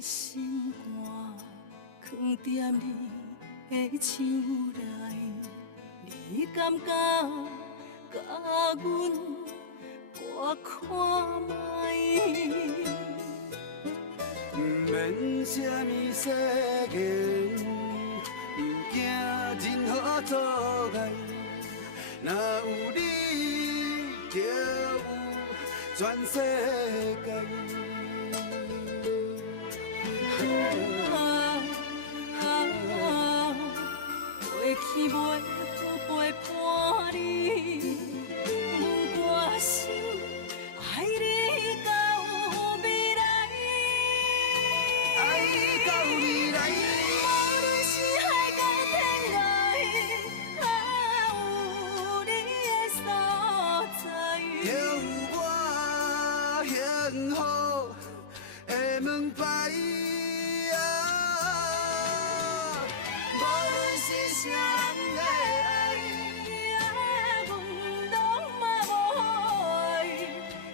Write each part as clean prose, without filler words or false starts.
心肝藏在你的手内，你敢甲阮我看卖？免什么世间，不惊任何阻碍。若有你，就有全世界。过去袂有陪伴你，我心爱你到未来。爱到未来。无论是海角天涯，有你的所在，就有我幸福的门牌。无论是啥人的爱，阮拢嘛无爱。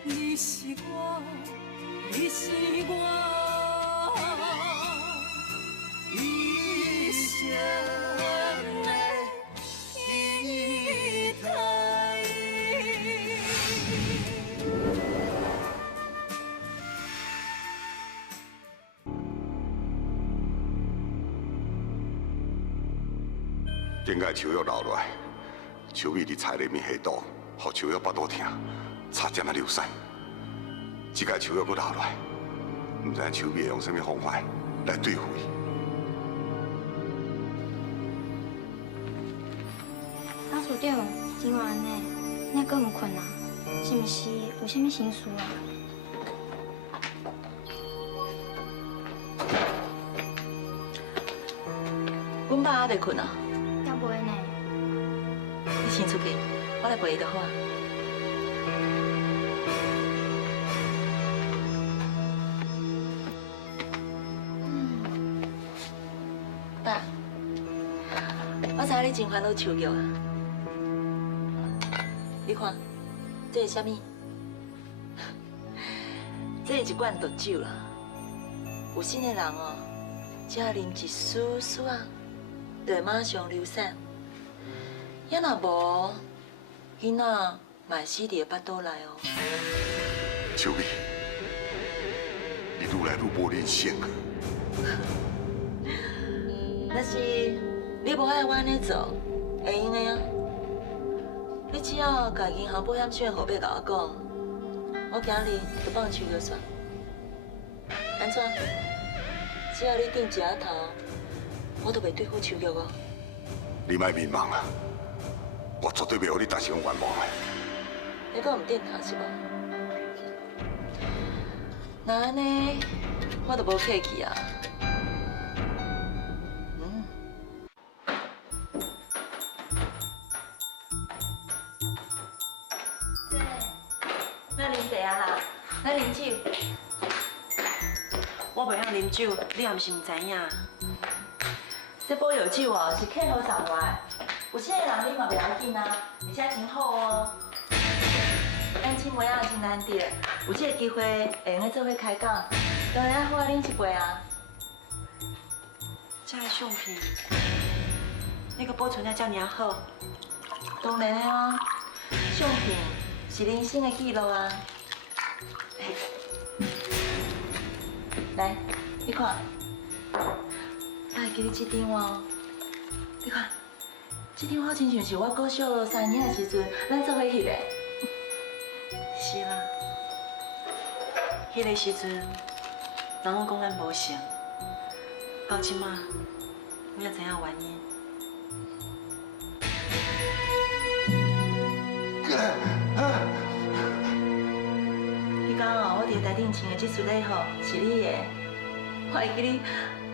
你是我，你是我。一生的期待。顶个树叶流落来，树米伫菜里面下肚，互树叶腹肚疼，差点啊流产。即个树叶佫流落来，唔知树米会用什么方法来对付伊。老厝长，今晚呢，你还唔困啊？是毋是有啥物心事啊？阮爸还袂困啊？要袂呢？你先出去，我来陪伊就好啊。爸，我知影你真烦恼手脚啊。你看，这是啥物？这是一罐毒酒啦。有心的人哦，只要啉一丝丝啊，就会马上流产。要若无，囡仔嘛会死伫个腹肚内哦。秋米，你愈来愈无人性啊！但是你无爱我安尼做，会用的啊。你只要甲银行保险险号码甲我讲，我今日就放手就算。安怎？只要你顶一下头，我都袂对付手脚哦。你莫迷茫啊！我绝对袂互你达成愿望的。你阁唔点头是无？那安尼，我就无客气啊。对，咱啉茶啊啦，咱啉酒。我袂晓啉酒，你也毋是毋知影。这杯药酒哦是客户送我的，有请的人啉嘛袂要紧啊，而且真好哦。咱姊妹仔真难得，有这个机会会用做伙开讲，当然好我啉一杯啊。这个相片，那个保存得遮尔好，当然啊，相片是人生的记录啊。来，你看，我会记你这张哦。你看，这张好亲像是我国小3年的时阵，咱做伙翕的。是啦。迄个时阵，人拢讲咱无成，到即马，我才知影原因。迄天哦，我伫台顶穿的这束礼服是你的，我会记你，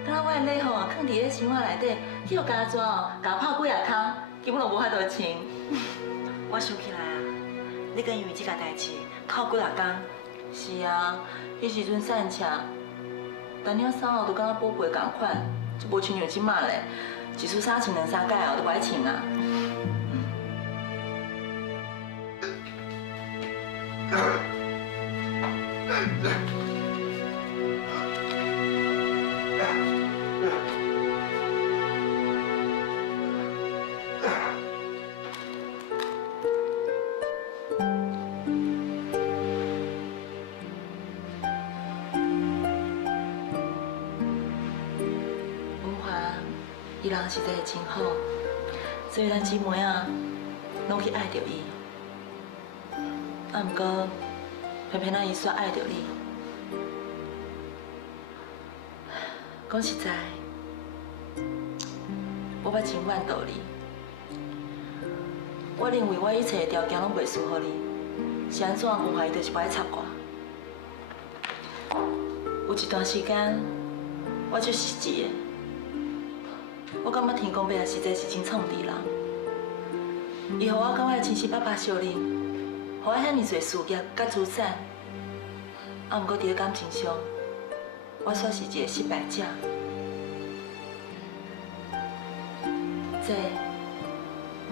当我的礼服哦，放伫咧箱仔内底，去互家蛇哦，甲泡几啊空，根本就无法度穿。我想起来啊，你跟因为这件代志哭几啊天。是啊，迄时阵散车，单领衫哦，都敢若宝贝共款，就无亲像即马咧，一束衫穿2、3摆哦，都不爱穿啊。人实在是真好，所以咱姊妹啊，拢去爱着伊。啊，毋过偏偏咱伊煞爱着你。讲实在，我捌真怨道理。我认为我一切的条件拢袂适合你，是安怎文化伊就是不爱插我。有一段时间，我就失志的。我感觉天公伯也实在是真创治人，伊互我甲我的亲生爸爸相认，互我遐尼侪事业甲资产，啊，毋过伫咧感情上，我煞是一个失败者。这，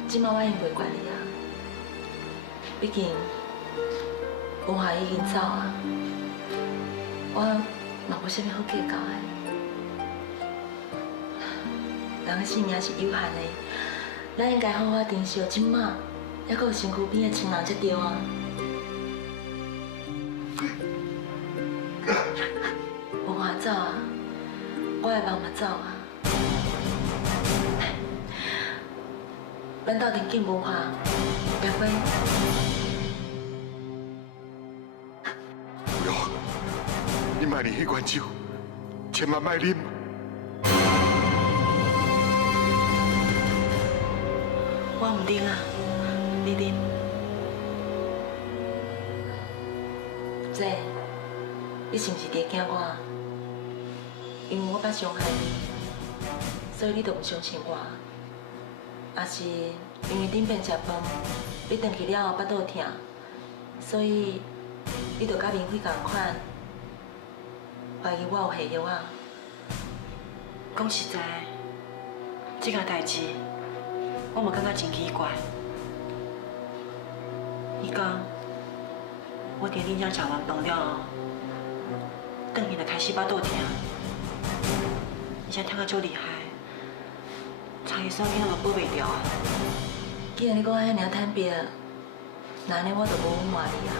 即摆我已经袂怪你啊，毕竟文华已经走啊，我嘛无啥物好计较的。人的性命是有限的，咱应该好好珍惜即摆，还阁有身躯边的亲人才对啊。文华走啊，我的梦嘛走啊。咱斗阵敬文华，别过。不要，你卖啉迄罐酒，千万卖啉。我唔啉啊，你啉。姐，你是毋是在惊我？因为我捌伤害你，所以你就唔相信我。也是因为顶边食饭，你回去了后腹肚痛，所以你就甲明辉同款，怀疑我有下药啊。讲实在，这件代志，我嘛感觉真奇怪。伊讲，我伫恁遐食完饭了后，转去就开始腹肚痛，而且痛到足厉害。差医生囡仔都保袂掉啊！既然你讲遐尔坦白，那安尼我就无瞒你啊。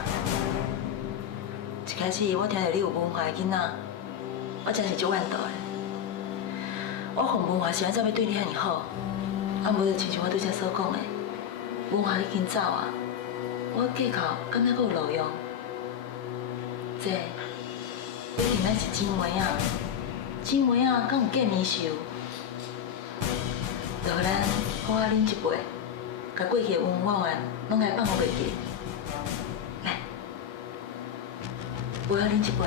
一开始我听到你有文化的囡仔，我真是足怨妒的。我看文化是安怎要对你遐尼好，啊，无就亲像我拄则所讲的，文化已经走啊，我计较敢若阁有路用。姐，毕竟咱是姊妹啊，姊妹啊，敢有见面受？就互咱好好饮一杯，把过去的恩怨拢来放互袂记。来，我要饮一杯。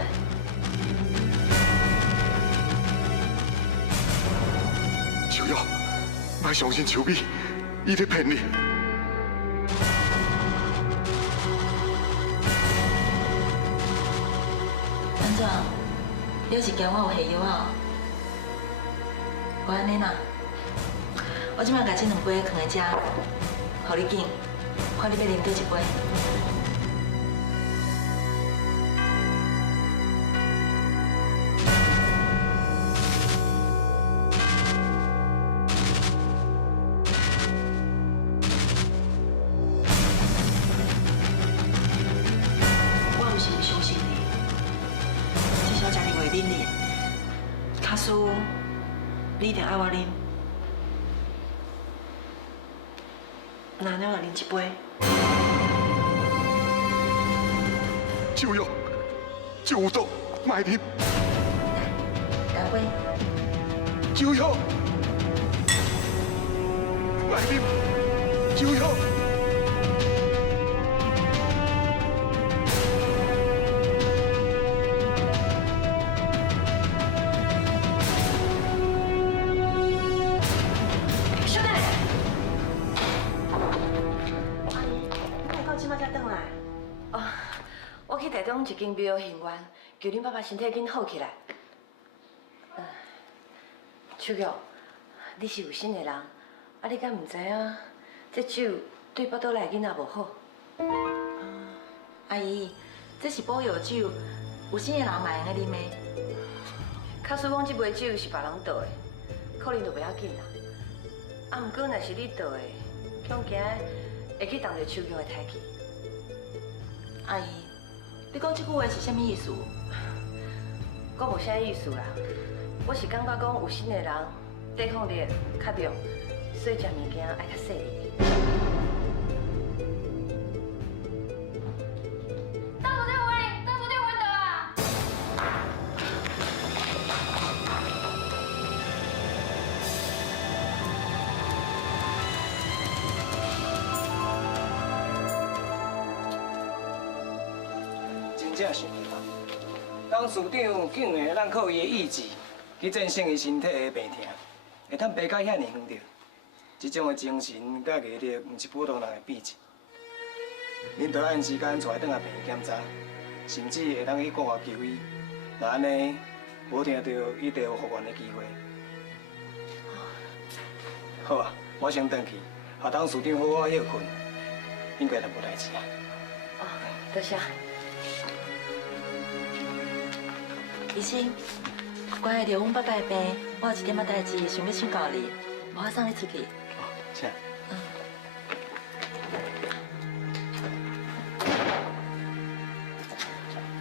秋瑶，莫相信秋美，伊在骗你。安怎？你是惊我有下药啊？无安尼啦。我即摆甲这两杯放在遮，互你敬，看你要啉倒一杯。我毋是唔相信你，至少家己袂啉你，卡输你一定爱我啉。那咱来啉一杯。酒药，酒有毒，莫啉。干杯！酒药，莫啉。酒药。我去台中一间庙献愿，求恁爸爸身体紧好起来。秋玉，你是有心的人，啊，你敢唔知影？这酒对腹肚内囡仔无好。阿姨，这是补药酒，有心的人嘛用个啉的。假使讲这杯酒是别人倒的，可能就袂要紧啦。啊，毋过若是你倒的，恐惊会去动到秋玉的胎气。阿姨。你讲这句话是啥物意思？我无啥意思啦，我是感觉讲有心的人，抵抗力较弱，所以食物件爱较细腻。当初对我的啊！真正想不到，当市长竟会咱靠伊的意志去战胜伊身体的病痛，会通爬到遐尔远着。这种的精神甲毅力，毋是普通人会比的。恁得按时间带伊转来病院检查，甚至会当去国外求医。那安尼，无定着伊就有复原的机会。好啊，我先回去，下当市长好好休困，应该就无代志啊。哦，多谢。医生，关于着阮爸爸的病，我有一点仔代志想要请教你，无我送你出去。哦，请。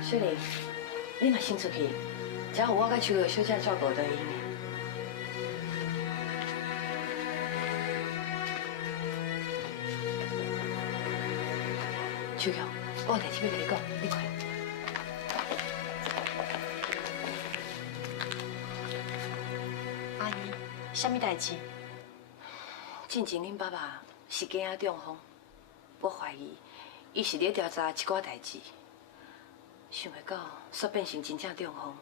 雪玲，你嘛先出去，只要有我甲秋月小姐照顾就用的。秋月，我有代志要甲你讲，你快。阿姨，什么代志？进前恁爸爸是假啊中风，我怀疑伊是咧调查一寡代志，想袂到煞变成真正中风。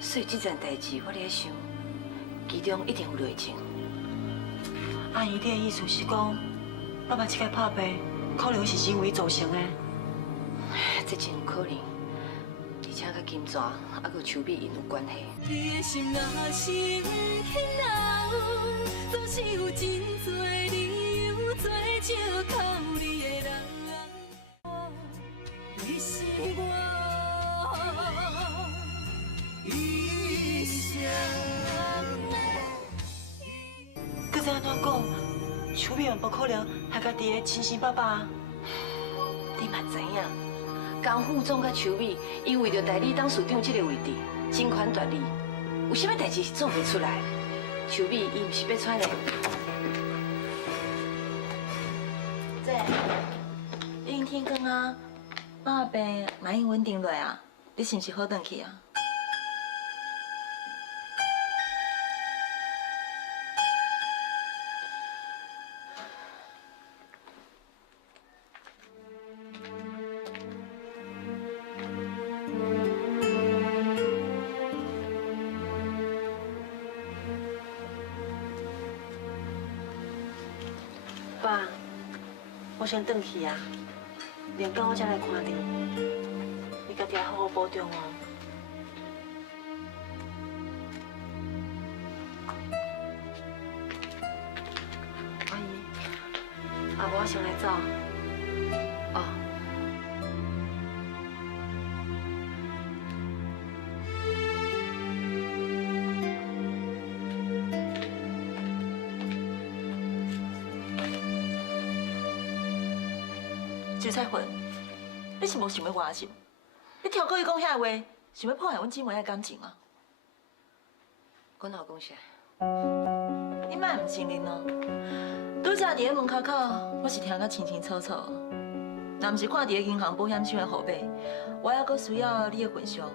所以这件代志我咧想，其中一定有内情。阿姨，你的意思是讲，爸爸这个拍病，可能是因为造成的？这真有可能，而且甲金蛇还有手臂因有关系。你的心若是不肯留，总是有真多理由做借靠你的人。你是我一生。搁再安怎讲？手臂嘛无可能害家己的亲生爸爸。你嘛知影，江副总甲邱美，因为着代理当市长这个位置，争权夺利，有啥物代志是做袂出来？邱美伊毋是要出来。姐，已经天光啊，爸爸病嘛已经稳定落啊，你是毋是好转去啊？爸，我先回去啊，连到我才来看你。你家己要好好保重哦。阿姨，阿伯，我先来走。哦。周彩云，你是无想要我是？你跳过伊讲遐话，想要破坏阮姊妹的感情啊？我哪有讲啥？你莫唔承认哦。拄则伫咧门口口，我是听甲清清楚楚。若毋是看伫咧银行保险箱的号码，我还阁需要你的份上。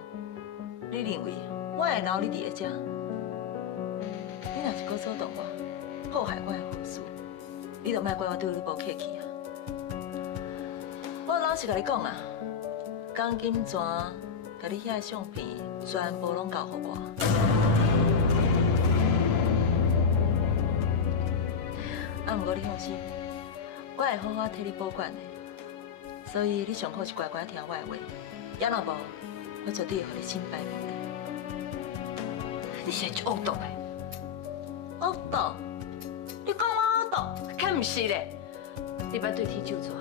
你认为我会留你伫咧遮？你若是阁阻挡我，祸害我的后事，你就莫怪我对你无客气啊。我老实甲你讲啊，江金泉甲你遐相片全部拢交互我。啊，毋过你放心，我会好好替你保管的。所以你上好是乖乖听我的话，要若无，我绝对会互你清白面的。你现在就恶毒的，恶毒？你讲我恶毒？敢毋是咧？你捌对天就蛇？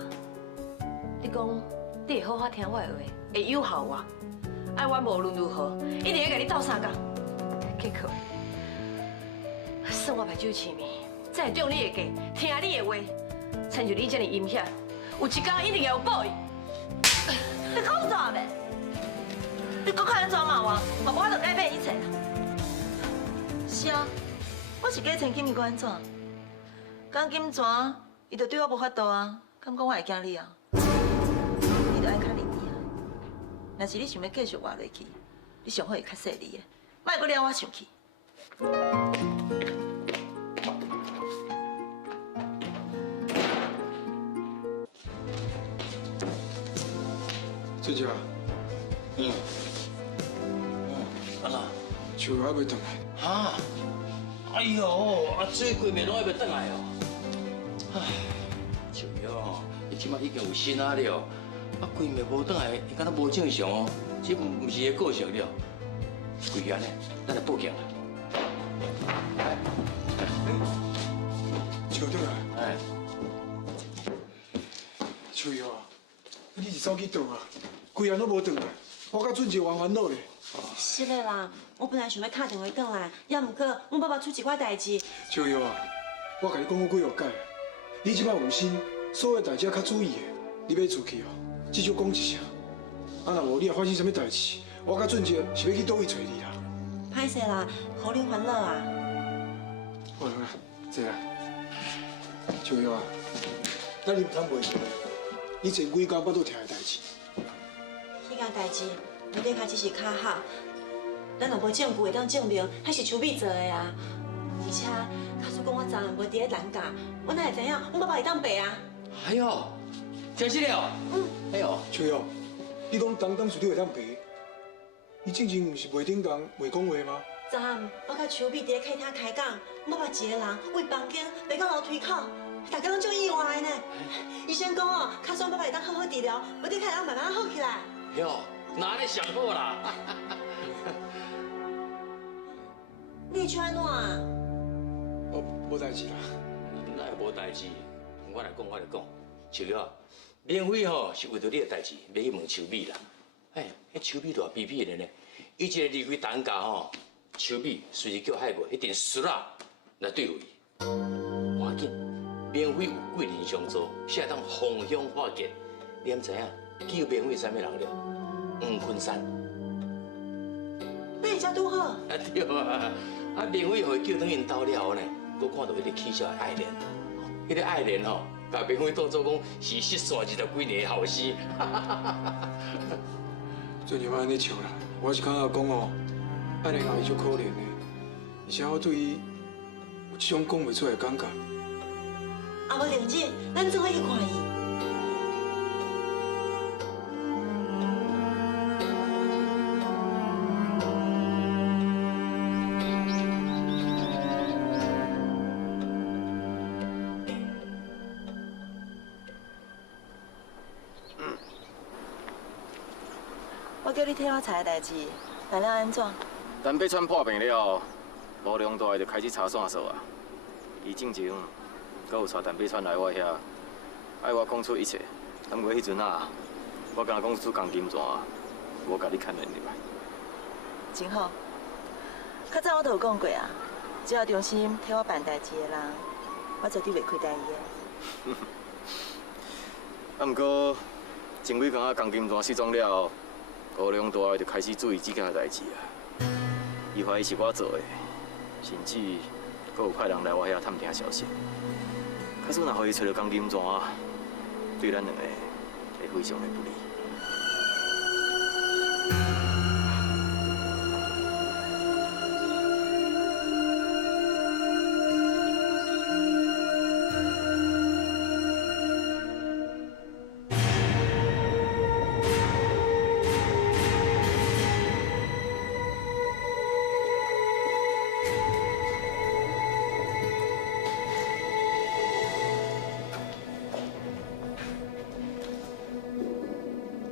你讲你会好好听我的话，会友好我，爱我无论如何，一定要甲你斗相共。结果，算我目睭深面，才会中你的计，听你的话，亲像你这么阴险，有一天一定会有报应。你讲啥呗？你搁看安怎骂我？我就改变一切。是啊，我是假千金，伊阁安怎？讲金泉，伊就对我无法度啊，敢讲我会惊你啊？你就爱较认伊啊。若是你想要继续活落去，你上好会较细腻的，莫阁了我生气。姐姐啊，安怎？秋瑶还袂回来。哈？哎呦，这几暝拢还袂转来哦。唉，秋瑶哦，伊即马已经有新仔了，几暝无转来，伊敢若无正常哦，这毋是伊个性了。贵安呢，咱来报警啊！秋回来。哎，秋瑶啊，你是走去倒啊？规日拢无回来，我甲俊杰冤冤恼咧。是的啦，我本来想要打电话转来，也毋过阮爸爸出一寡代志。秋瑶啊，我甲你讲过几落解，你即摆有心，所有代志较注意的，你要出去哦，至少讲一声。啊，若无你若发生啥物代志，我甲俊杰是要去倒位找你啦。歹势啦，互你烦恼啊。好啦，坐啊。秋瑶啊，咱啉汤袂醉，你前几工巴肚疼的代志。迄件代志，你顶下只是卡好，咱若无证据会当证明，迄是邱美做的啊。而且，假使讲我昨暗无伫咧兰家，我哪会知影阮爸爸会当白啊？哎呦，真是了。哎呦，秋瑶，你讲当属你会当白，你之前毋是袂顶当袂讲话吗？昨暗我甲邱美伫咧客厅开讲，阮爸爸一个人为房间爬到楼梯口，大家拢足意外的呢。医生讲哦，假使阮爸爸会当好好治疗，无顶下当慢慢好起来。哟，哪安尼想好啦？你去安怎啊？无代志啦。哪会无代志？我来讲，我来讲，秋瑶，免费吼是为着你的代志，要去问秋美啦。哎，迄秋美大屁屁的呢，伊一个离开单家吼，秋美随时叫海过，一定输啦来对付伊。赶紧，免费有贵人相助，才会当逢凶化吉。你毋知影？叫免费啥物人了？黄坤山。那会遮拄好？啊对啊，啊免费互伊叫转因兜了后呢，佮看到迄个起笑的爱莲，迄个爱莲吼，甲免费当作讲是失散20几年的后生。最近安尼笑啦，我是感觉讲哦，爱莲阿姨足可怜的，而且我对伊有这种讲袂出来的感觉。啊无玲姐，咱做伙去看伊。我叫你替我查的代志，办了安怎？陈北川破病了，无良大就开始查线索啊。伊进前，阁有带陈北川来我遐，爱我讲出一切。不过迄阵啊，我敢讲出钢金砖，无甲你牵连入来。真好。较早我都有讲过啊，只要忠心替我办代志的人，我绝对袂亏待伊的。不过前几工啊，钢金砖失踪了后，高良大就开始注意这件代志啊。伊怀疑是我做的，甚至阁有派人来我遐探听消息。假使若互伊找到钢金砖，对咱两个会非常的不利。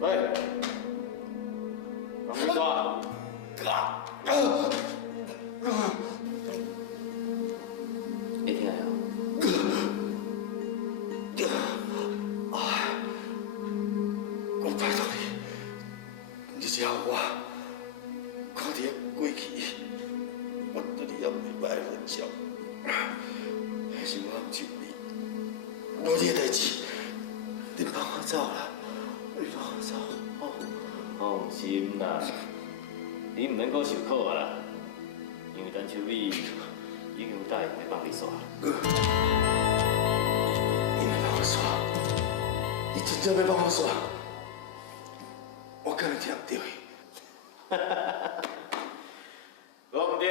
喂，王秘书啊！你听下我拜托你，你只要我看你过去，我对你也袂歹分享。还是我唔救你，我你的代志，你放我走啦。你放我走，放心啦，你唔免阁受苦啊啦，因为陈秋美已经答应要帮你刷。你要帮我刷？你真正要帮我刷？我敢会听唔对伊。讲唔对，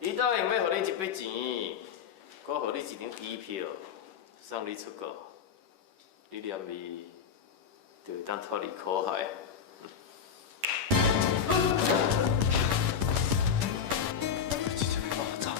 伊答应要互你一笔钱，搁互你一张机票，送你出国。你念伊，就会当脱离苦海。真正要帮我走？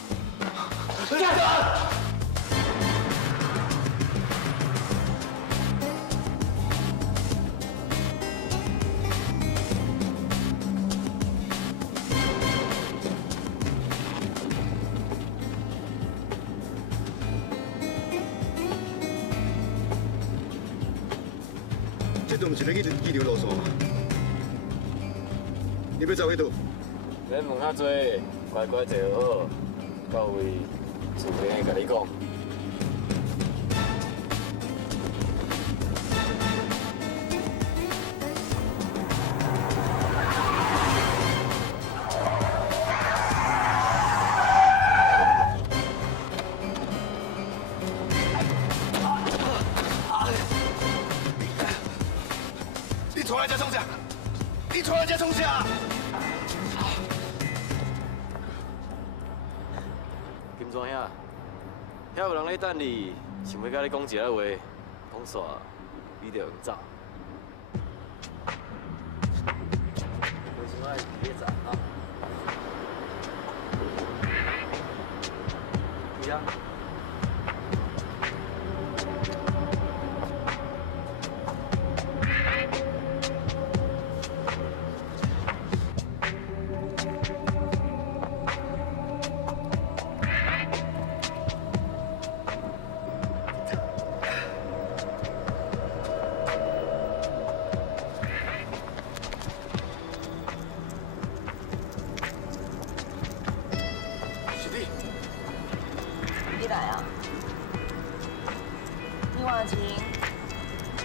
这都毋是要去记条路线吗？你要走去倒？免问遐多，乖乖坐好，到位自然会甲你讲。你出来才冲啥？你出来才冲啥？金庄兄，遐有人咧等你，想要甲你讲一个话，讲煞你就用走。为什么要别走啊？不要。你来啊！你换钱，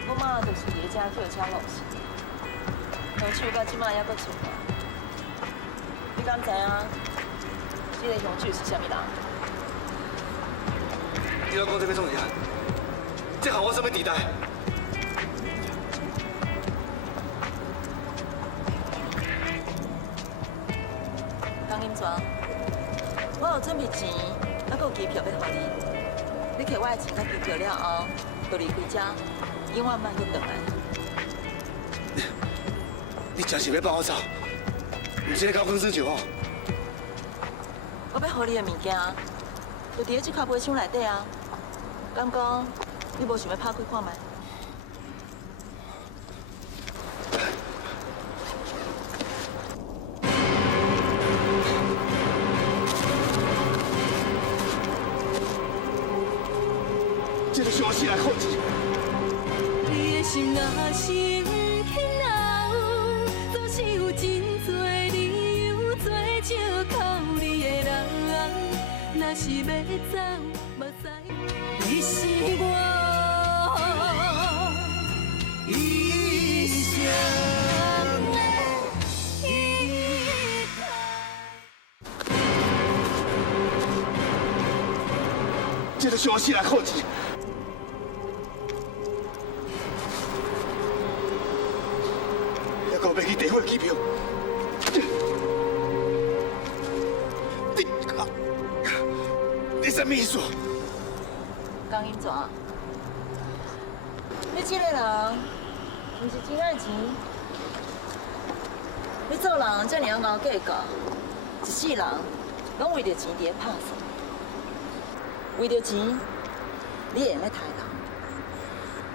我妈就是伫遮叫车路线，乡手到即摆还阁出啊！你敢知影这个乡手是啥物人？你要讲这个创啥？这和我什么地带？江金庄，我有准备钱，还阁有机票要互你。你摕我的钱甲机票了后，就离开遮，永远莫去回来。你真是要放我走？唔是咧搞风声就好。我要互你的物件，就伫咧这卡杯箱内底啊。敢讲你无想要拍开看卖？这就伤死来好钱。你的心若是轻柔，总是有真多理由做借口。你的人，若是要走，目屎，你是我一生的依靠。这就伤死来好钱。还搞要去地火机票？你什么意思？江银庄，你这个人，毋是真爱钱。你做人这尔熬计较，一世人拢为着钱伫咧拍算。为着钱，你会用咧杀人；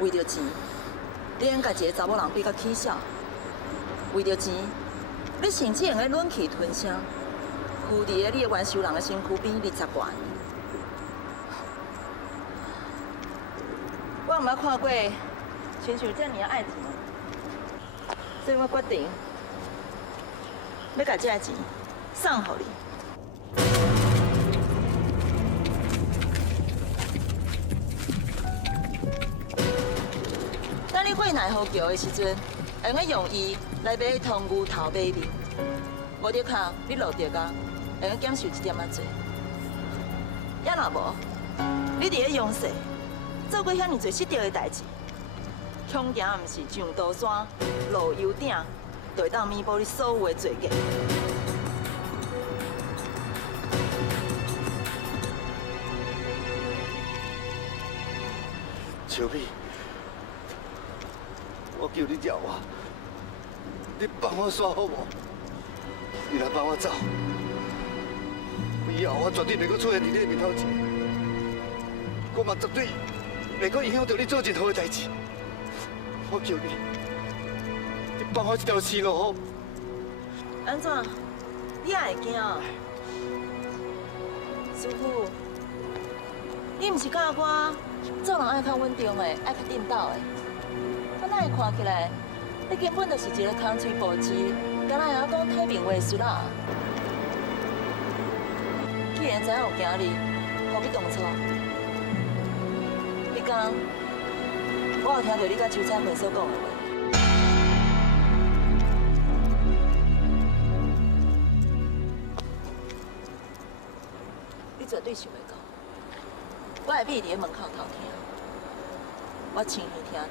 为着钱，你用甲一个查某人比较起笑；为着钱，你甚至用咧忍气吞声，附伫咧你的原收人的身躯边20外年。我毋捌看过亲像这尔爱钱，所以我决定要把这个钱送互你。当你过奈何桥的时阵，会用用伊来买通牛头马面，无得靠你落着啊，会用减收一点仔济。也若无，你伫咧阳世做过遐尼侪失掉的代志，恐惊毋是上刀山落油鼎，就会当弥补你所有的罪过。小美，我求你饶我，你放我煞好无？你若放我走，以后我绝对袂阁出现伫你的面头前，我嘛绝对袂阁影响到你做任何的代志。我求你，你放我一条生路好？安怎？你也会惊哦？师傅，你毋是教我做人爱较稳重的，爱较顶斗的？我哪会看起来，你根本就是一个空嘴无舌，敢若会晓讲太平话术啦？既然知影有今日，何必当初？迄天，我有听到你甲秋彩会所讲的话。你绝对想袂到，我会秘伫咧门口偷听，我亲耳听到，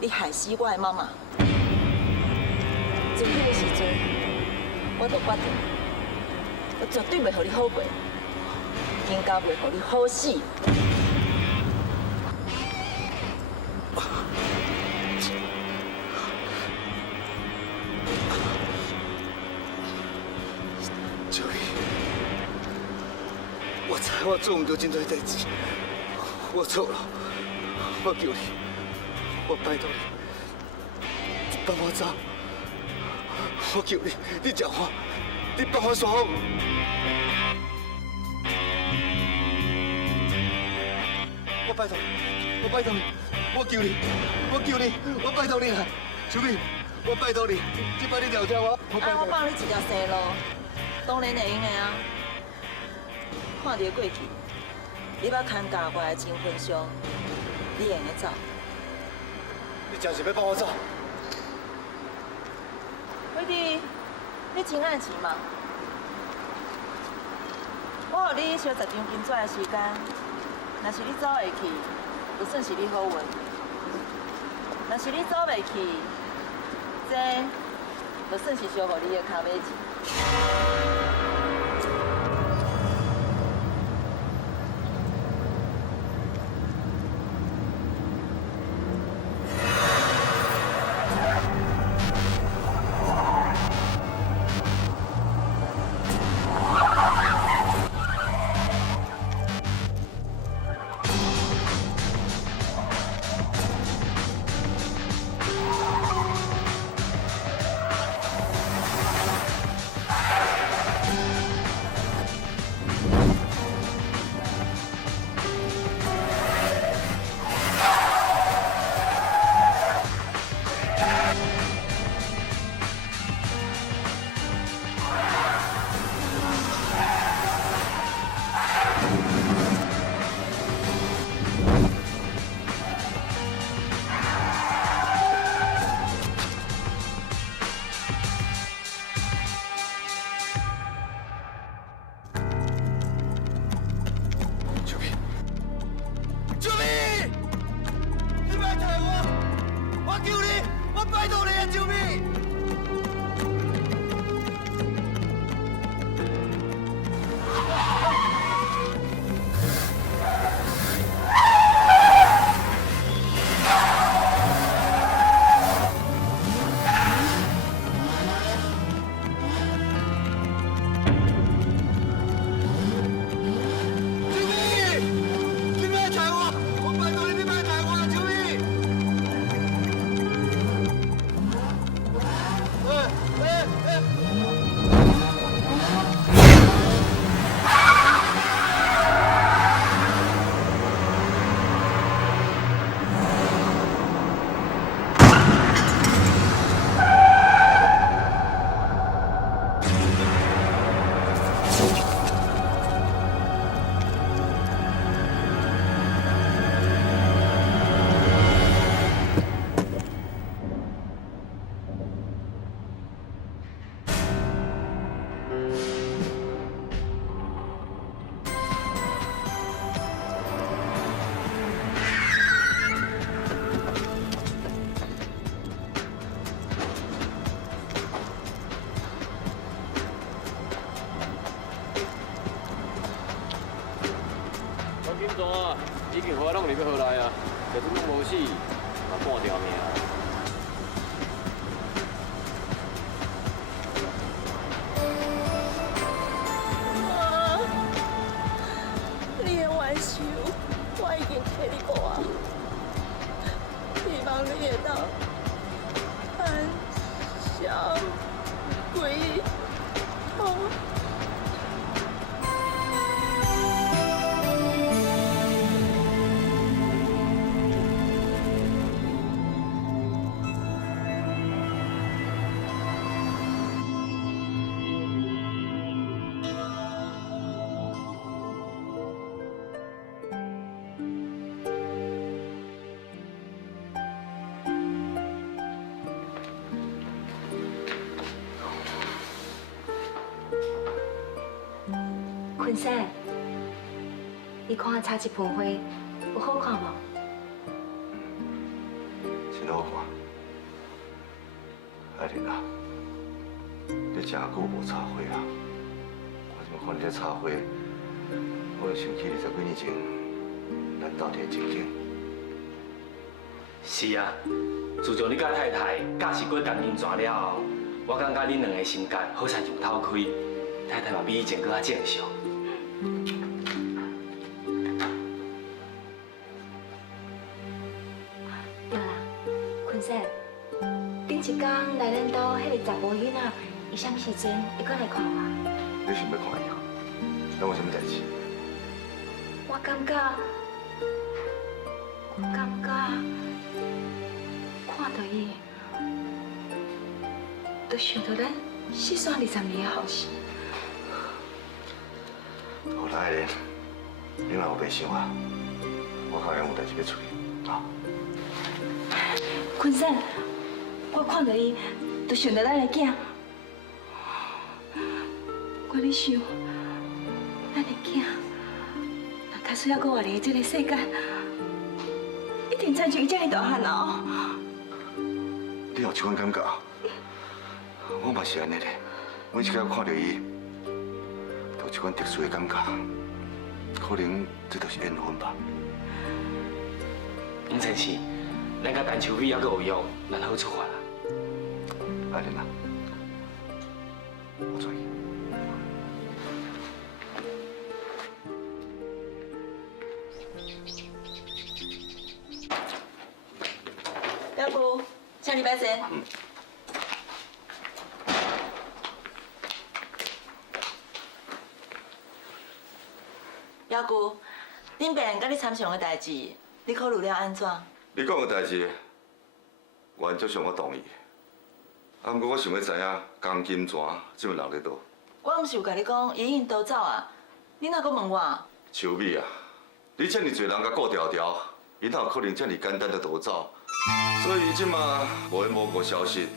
你害死我的妈妈。从迄个时阵，我就决定，我绝对袂互你好过，更加袂互你好死。小美，我知我做唔到真多代志，我错了，我求你，我拜托你，你放我走，我求你，你饶我，你放我煞好。我拜托你，我拜托你，我求你，我求你，我拜托你啊，小美，我拜托你，这摆你饶下我，我拜托我放你一条生路，当然会用的啊。看到过去，你要牵家我的情分伤，你会用得走？你真是要放我走？伟弟，你真爱钱吗？我予你小10张金纸的时间，若是你走会去，就算是你好运；若是你走袂去，这就算是烧予你的脚尾钱。啊，已经好拢入要回来啊，就算拢无死，嘛半条命。妈，你的冤仇我已经替你过啊，希望你会当安详归头。 坤生，你看插一盆花，有好看无？真好看。爱玲啊，你真久无插花啊！我怎么看你在插花，我就想起20几年前咱斗阵情景。是啊，自从你甲太太嫁是过钢筋泉了后，我感觉恁两个心结好像就透开，太太嘛比以前更较正常。 对啦，坤生，顶一天来咱家迄个查甫囡仔，伊啥物时阵会过来看我？你想要看伊啊？咱有啥物代志？我感觉，看到伊，就想到咱4、20年的后事。好啦，爱玲，你若有白想啊，我可能有代志要处理啊。坤生，我看到伊，就想到咱的囝。我咧想，咱的囝，若较需要搁活伫这个世界，一定亲像伊这么大汉哦。你有这款感觉？我嘛是安尼咧，每一摆看到伊，都有这款特殊的感觉，可能这就是缘分吧。唔真是，咱甲陈秋美还阁有约，咱好出发啦。爱玲啊，我转去。 表姑，请你摆坐。表姑，恁病人甲你参详的代志，你考虑了安怎？你讲的代志，原则上我同意。啊，不过我想要知影钢筋泉这位人在倒？我毋是有甲你讲，伊已经逃走啊，你哪阁问我？秋美啊，你这么多人甲顾条条，伊哪有可能这么简单就逃走？所以即马无缘无故消失，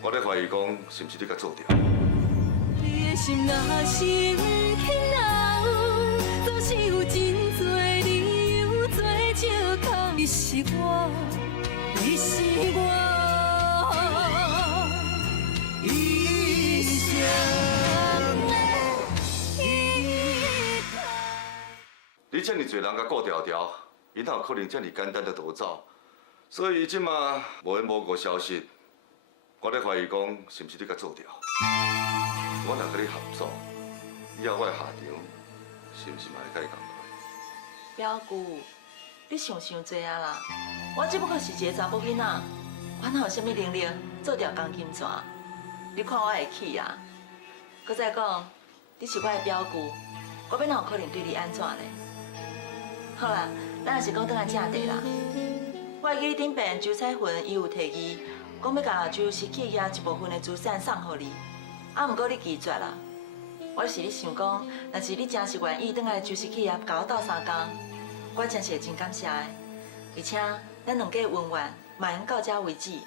我咧怀疑讲是毋是你甲做掉？你的心若是欠人，总是有真多理由做借口。你是我，你是我，一生的依靠。你这么多人甲顾条条，伊哪有可能这么简单就逃走？所以即马无缘无故消失，我咧怀疑讲是毋是你甲做掉？我若甲你合作，以后我的下场是毋是嘛会甲你同款？表姑，你想多啊啦！我只不过是一个查某囡仔，我哪有啥物能力做掉钢筋泉？你看我会起啊！搁再讲，你是我的表姑，我要哪有可能对你安怎呢？好啦，咱还是讲倒来正题啦。我会记你顶边周彩云伊有提议，讲要甲周氏企业一部分的资产送互你，啊，毋过你拒绝啦。我是咧想讲，若是你真是愿意倒来周氏企业甲我斗3工，我真是会真感谢的。而且咱两家的恩怨嘛用到这为止。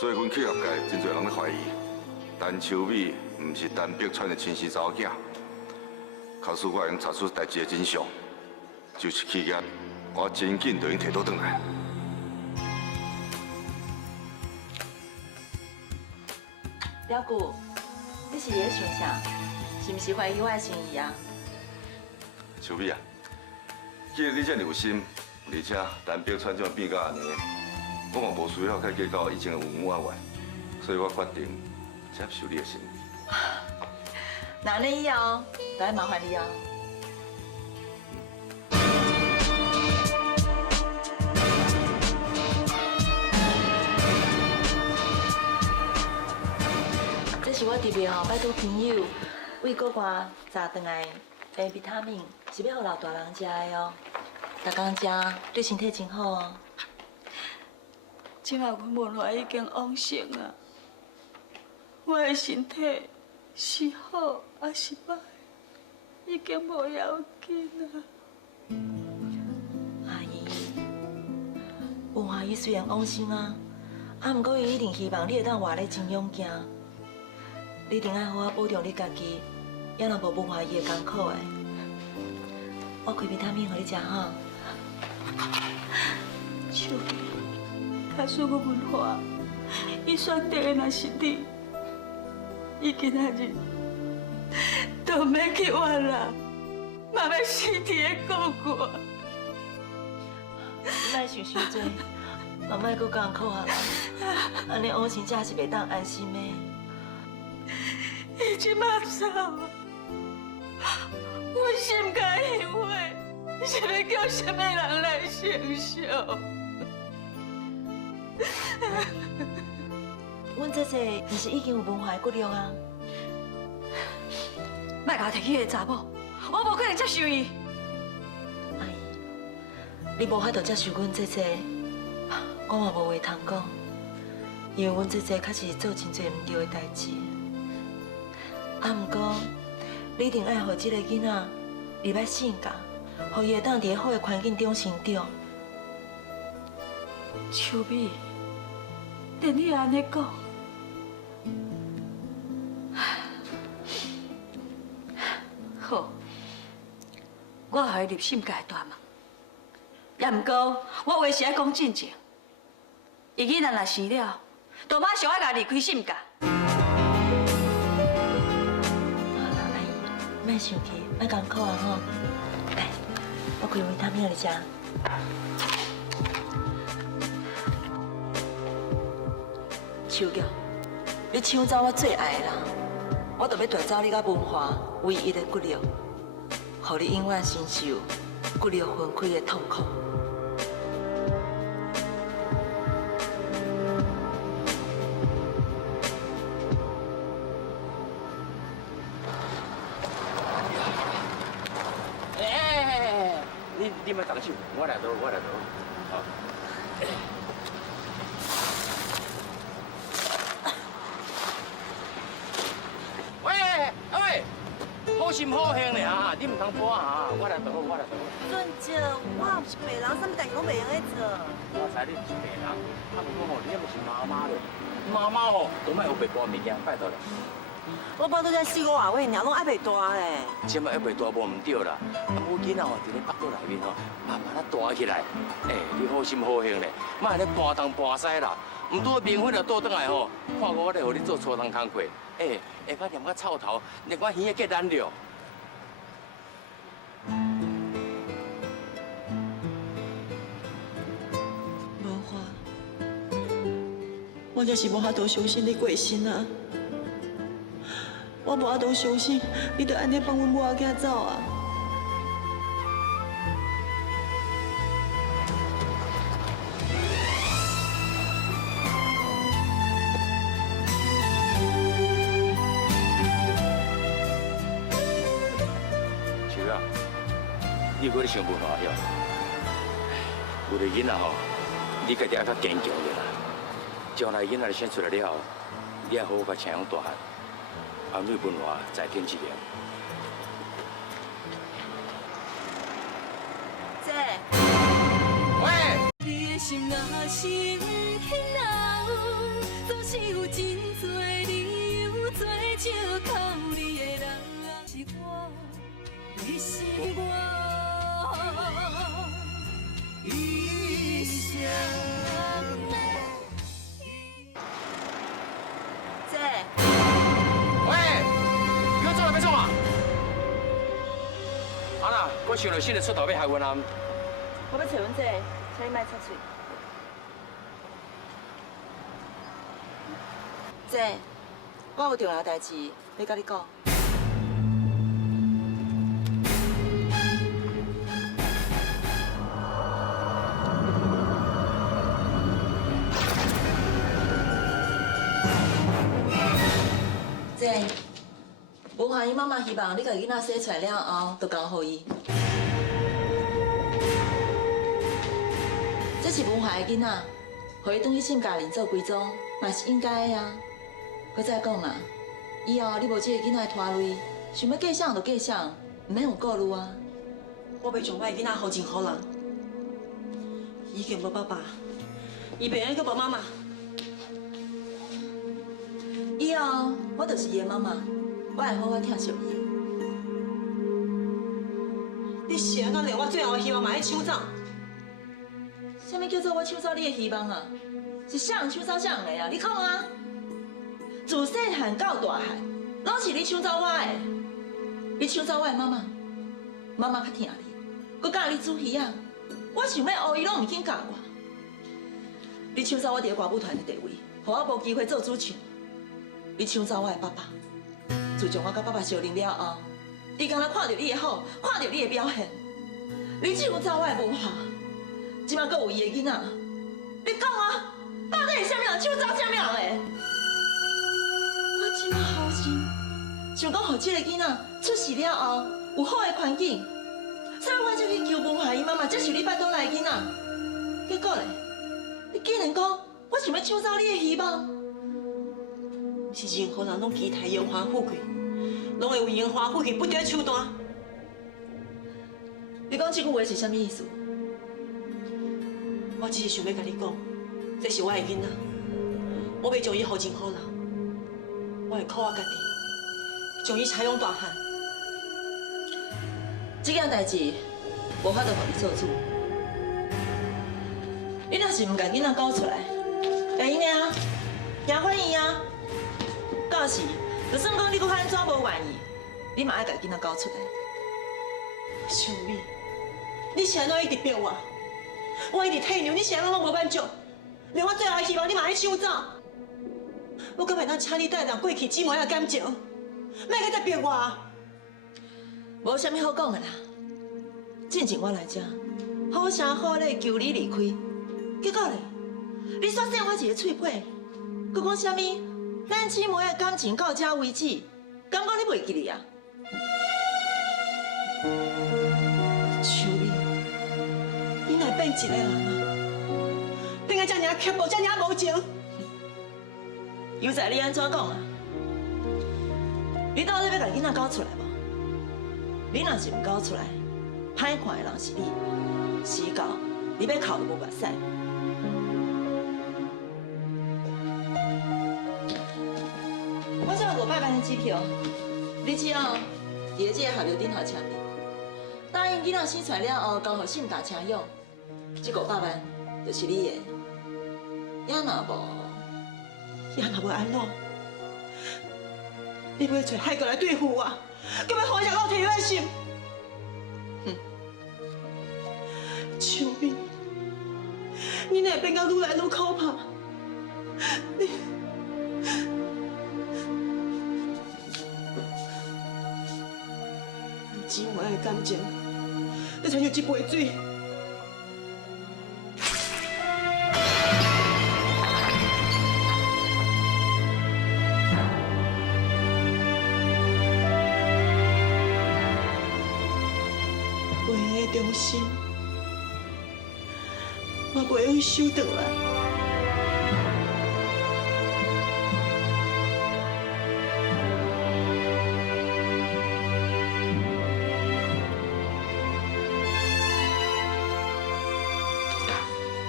做阮企业界真侪人咧怀疑，陈秋美毋是陈碧川的亲生查某囝。假使我会用查出代志的真相，就是企业，我真紧就用摕倒转来。表姑，你是咧想啥？是毋是怀疑我的心意啊？小美啊，既然你这么有心，而且单表穿怎变到安尼，我嘛无需要再计较以前的恩怨怨，所以我决定接受你的心意。那你以后，就要麻烦你哦。这是我特别拜托朋友为国外查回来的维他命，是要给老大人吃的哦。大工食对身体真好哦。即下阮文华已经往生啊，我的身体是好还是歹，已经无要紧啊。阿姨，文华伊虽然往生啊，毋过伊一定希望你会当活咧真勇行。你一定要好好保重你家己，也若无文华伊会艰苦的。我开维他命互你食吼。秋妹，假使我文华，伊选择的若是你，伊今仔日都免去活啦，嘛要死伫咧故我。你莫想伤多，嘛莫阁艰苦下来，安尼往生才是袂当安心的。伊即马走，我心肝欣慰，是要叫什么人来承受？阮姐姐毋是已经有文化的骨力啊？莫甲我提起个查某，我无可能接受伊。阿姨，你无法度接受阮姐姐，我嘛无话通讲，因为阮姐姐确实做真侪毋对的代志。毋过，你一定爱互这个囡仔入摆性格，互伊会当伫好的环境中成长。秋美，连你安尼讲，好，我互伊入性格的大门。也毋过，我话是爱讲正经，伊囡仔若生了，就马上爱甲离开性格。莫生气，莫艰苦啊吼！来，我开维他命互你食。秋玉，你抢走我最爱的人，我就要夺走你甲文华唯一的骨力，互你永远承受骨力分开的痛苦。你莫动手，我来倒，我来倒。好。喂，好心好行咧哈，你唔通搬哈，我来倒，我来倒。俊姐，我也不是白人，什么代志拢袂用咧做。我知你唔是白人，啊不过吼，你也不是妈妈咧，妈妈吼都莫学白搬物件，拜托咧。我爸都才4、5岁，尔拢还袂大咧。即摆还袂大无唔对啦，啊，母囡仔吼伫咧腹肚内面吼，慢慢啊大起来。你好心好行咧，莫安尼搬东搬西啦。唔拄明婚就倒转来吼，看我咧，互你做粗重工课。下摆念个臭头，连我耳也结咱了。文华，我就是无法度相信你过身啊！我无法度相信你就安尼放阮母仔囝走啊！秋啊，你如果你想文化晓，有个囡仔吼，你家己要较坚强个啦。将来囡仔生出来了后，你要好好甲请养大汉。阿妹文化在天之灵。姐，喂。你的心若是不肯留，总是有真多理由做借口。你的人是我，你是我，一生。姐。我想到新的出头要害阮阿。我要找阮姐，请你莫插嘴。姐，我有重要代志要甲你讲。姐，文华伊妈妈希望你甲囡仔生出来了后，就交予伊。这是文华的囡仔，予伊转去信家人做归宗，嘛是应该的啊。搁再讲嘛，以后你无这个囡仔拖累，想要嫁啥就嫁啥，唔免有顾虑啊。我袂将我的囡仔好真好人，已经无爸爸，伊袂用阁无妈妈。以后我就是伊的妈妈，我会好好疼惜伊。你是安怎连我最后的希望嘛要抢走？啥物叫做我抢走你的希望啊？是啥人抢走啥人的啊？你讲啊！自细汉到大汉，拢是你抢走我的。你抢走我的妈妈，妈妈较疼你，搁教你煮鱼啊。我想要学伊，拢唔肯教我。你抢走我伫歌舞团的地位，互我无机会做主唱。你抢走我的爸爸，自从我甲爸爸相认了后，伊刚才看到你的好，看到你的表现，你抢走我的文化，即马搁有伊的囡仔，你讲啊，到底是啥物人抢走啥物人的？我即马好心，想讲互这个囡仔出世了后有好的环境，所以我才去求文华伊妈妈接受你巴肚内的囡仔。结果咧，你竟然讲我想要抢走你的希望。是任何人拢期待荣华富贵，拢会为荣华富贵不得手段。你讲这句话是啥物意思？我只是想要甲你讲，这是我的囡仔，我袂将伊好真好人，我会靠我家己，将伊采养大汉。这件代志无法度互你做主，你若是唔甲囡仔搞出来，会用的啊，行欢喜啊。到时，就算讲你搁安怎无愿意，你嘛爱甲囡仔搞出来。小美，你是安怎一直逼我？我一直体谅，你是安怎拢无满足？连我最后的希望你嘛爱抢走？我敢袂当请你带让过去姊妹的感情，莫再逼我。无啥物好讲的啦。进前我来遮，好声好气求你离开，结果咧，你煞扇我一个嘴皮，佮讲啥物？咱姊妹的感情到这为止，敢讲你袂记哩啊？秋美，你若变一个人啊，变个遮尔刻薄，遮尔无情。又在你安怎讲啊？你到底要甲囡仔搞出来无？你若是唔搞出来，歹看的人是你，死到你要哭都无目屎。我这有500万的机票，你只要伫咧这个学校顶头签名，答应囡仔生出来了后交互信达请用，这500万就是你的。也若无安怎？你要找海哥来对付我，敢要放下我体软心？秋美，你若变到愈来愈可怕，姊妹的感情，就亲像一杯水。唯一的忠心，我袂用收回来。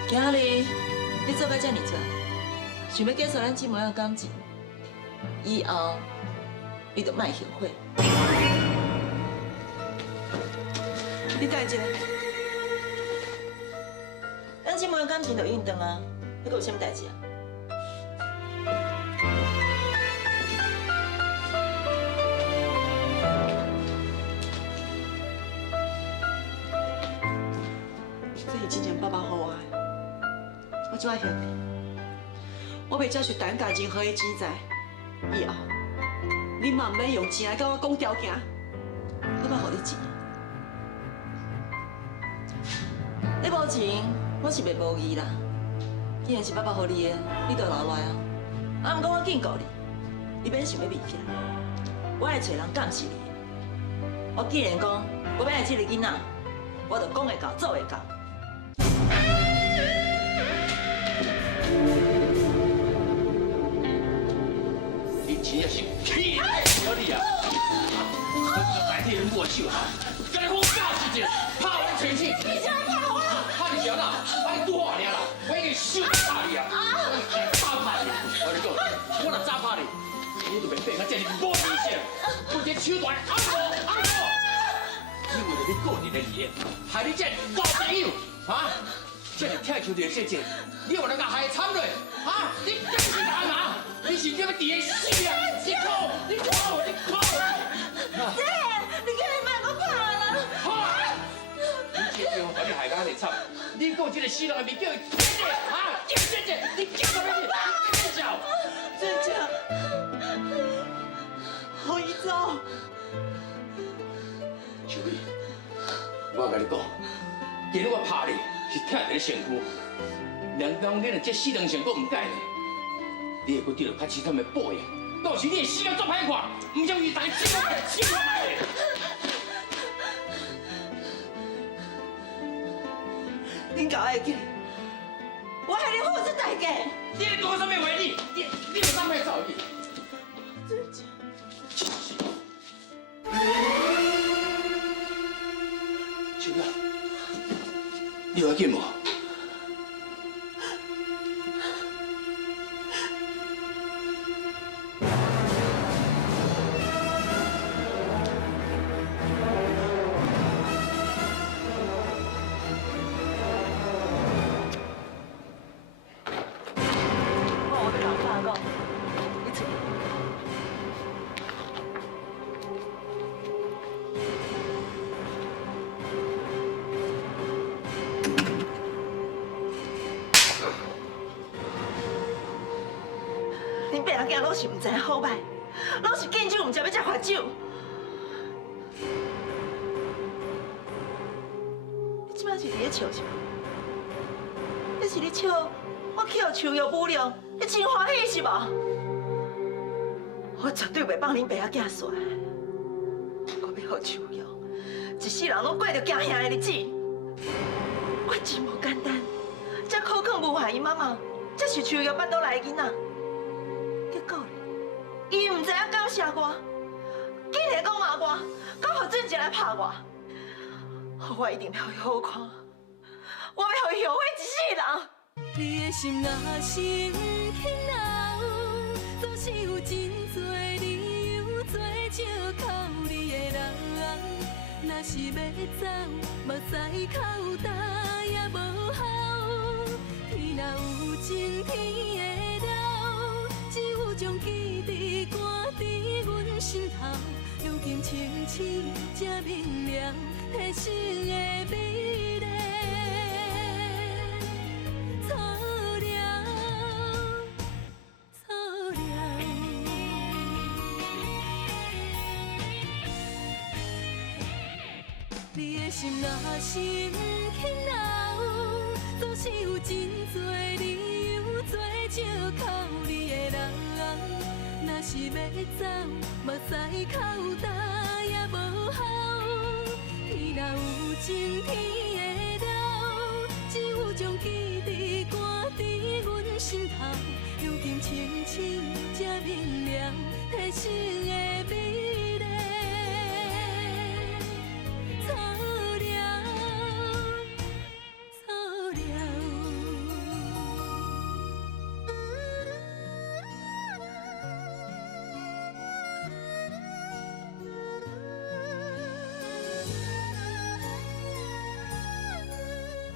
今日你做到这么多，想要结束咱姊妹的感情，以后你就莫后悔。你等一下，咱姊妹的感情就永长啊，还有啥物代志啊？怎样？我袂接受大家任何的钱财，以后你嘛免用钱来甲我讲条件，我要互你钱。你无钱，我是袂无义啦。既然是爸爸予你的，你就留落啊。啊，毋过我警告你，你免想要避起来。我会找人监视你。我既然讲我要爱这个囡仔，我就讲会到，做会到。你真正是气死你啊！白天人握手哈，跟你讲假事情，怕我生气。你想怕我？怕你想啦，怕你多少年啦？我已经手怕你啊！早怕你，我跟你讲，我若早怕你，你就袂变到这是无理性，不只手段按摩。你为了你个人的利益，害你这老朋友啊！这是踢球的事情，你有能够害惨嘞？啊！你真是干嘛？你是这么底下死啊！你靠！你靠！姐，你叫你卖我怕啦！你这样把你害到你惨，你讲这个死人的名叫伊姐姐啊！叫姐姐，你叫什么名？你叫姐姐，让伊走。秋美，我跟你讲，今日我拍你是疼你的身躯，人讲你若这死人上阁唔改呢，你会阁得到较凄惨的报应。到时你的死人做歹看，唔将伊大死我来。恁搞爱计，我害你付出代价。你在讲什么话？你有啥物造诣？姐姐。秋妹，你有要紧无？恁爸仔囝拢是唔知好歹，拢是敬酒唔知要食罚酒。你即摆是伫咧笑什么？你是咧笑我去互树药侮辱，你真欢喜是无？我绝对袂放恁爸仔囝煞。我要互树药，一世人拢过着惊吓的日子。我真无简单，才口渴无害伊妈妈，才是树药巴肚内的囡仔。结果咧，伊唔知影感谢我，竟然讲骂我，搁互俊杰来拍我。我一定要伊好看，我要互伊后悔一世人。你的心若是不肯留，总是有真多理由做借口你的人。若是要走，目屎口干也无效。天若有情，天会了，只有将记忆赶伫阮心头。如今清醒才明了，体生的美丽。你的心若是不肯留，总是有真多理由做借口你的人。若是要走，目屎口干也无效。天若有情，天